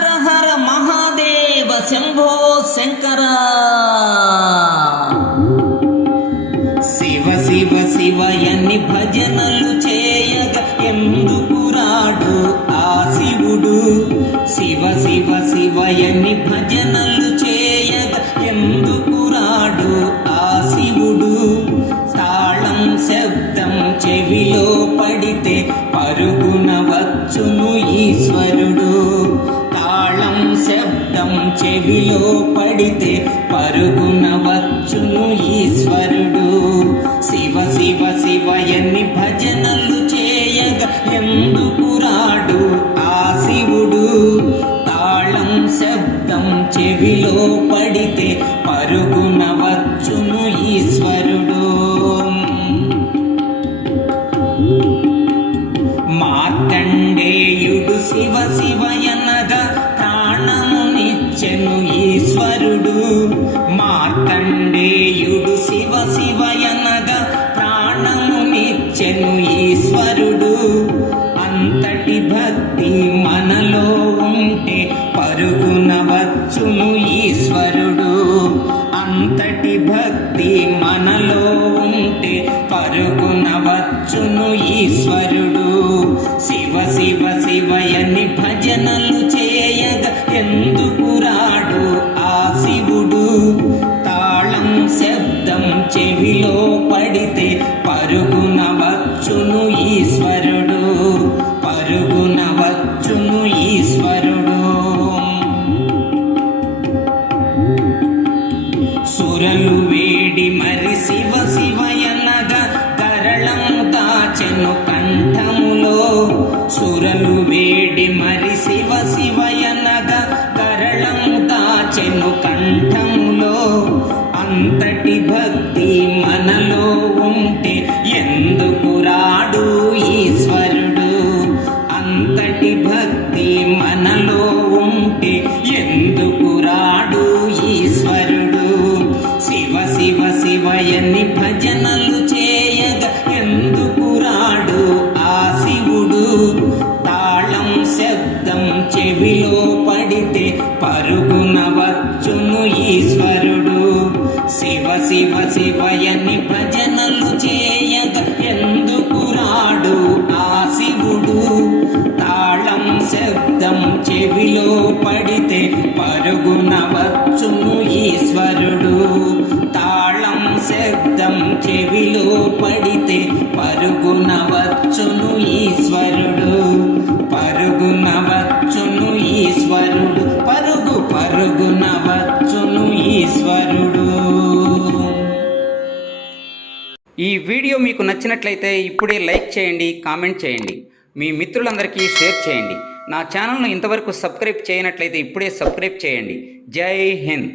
హర హర మహాదేవ శంభో శంకర. శివ శివ శివయని భజనలు చేయగా ఎందుకు రాడు ఆ శివుడు? శివ శివ శివయని భజనలు చేయగా ఎందుకు రాడు ఆ శివుడు? తాళం శబ్దం చెవిలో పడితే పరుగున వచ్చును ఈశ్వరుడు. తాళం శబ్దం చెవిలో పడితే పరుగున వచ్చును ఈశ్వరుడు. శివ శివ శివయని భజనలు చేయగా ఎందుకు రాడు ఆ శివుడు? తాళం శబ్దం చెవిలో పడితే పరుగున వచ్చును ఈశ్వరుడు. మార్కండేయుడు శివ శివయనగా ప్రాణమునిచ్చెను ఈశ్వరుడు. మార్కండేయుడు శివ శివయనగా ప్రాణమునిచ్చెను ఈశ్వరుడు. అంతటి భక్తి మనలో ఉంటే పరుగున వచ్చును ఈశ్వరుడు. అంతటి భక్తి మనలో ఉంటే పరుగున వచ్చును ఈశ్వరుడు. శివ శివ శివయని భజనలు చేయగా ఎందుకు రాడు ఆ శివుడు? తాళం శబ్దం చెవిలో పడితే పరుగున వచ్చును ఈశ్వరుడు. పరుగున వచ్చును ఈశ్వరుడు. సురలు వేడి మరి శివ శివయనగా కరళం దాచెను కంఠములో. సురలు వేడి మరి శివ శివయనగా కరళం దాచెను కంఠములో. అంతటి భక్తి మనలో ఉంటే ఎందుకు రాడు ఈశ్వరుడు? అంతటి భక్తి మనలో ఉంటే ఎందుకు రాడు ఈశ్వరుడు? శివ శివ శివయని భజనలు చేయగా ఎందుకు రాడు ఆ శివుడు? తాళం శబ్దం చెవిలో పడితే పరుగున వచ్చును ఈశ్వరుడు. శివ శివ శివయని భజనలు చేయగా ఎందుకు రాడు ఆ శివుడు? తాళం శబ్దం చెవిలో పడితే పరుగున వచ్చును ఈశ్వరుడు. తాళం శబ్దం చెవిలో పడితే పరుగున వచ్చును ఈశ్వరుడు. పరుగున వచ్చును ఈశ్వరుడు. పరుగున వచ్చును ఈశ్వరుడు. ఈ వీడియో మీకు నచ్చినట్లయితే ఇప్పుడే లైక్ చేయండి, కామెంట్ చేయండి, మీ మిత్రులందరికీ షేర్ చేయండి. నా ఛానల్ను ఇంతవరకు సబ్స్క్రైబ్ చేయనట్లయితే ఇప్పుడే సబ్స్క్రైబ్ చేయండి. జై హింద్.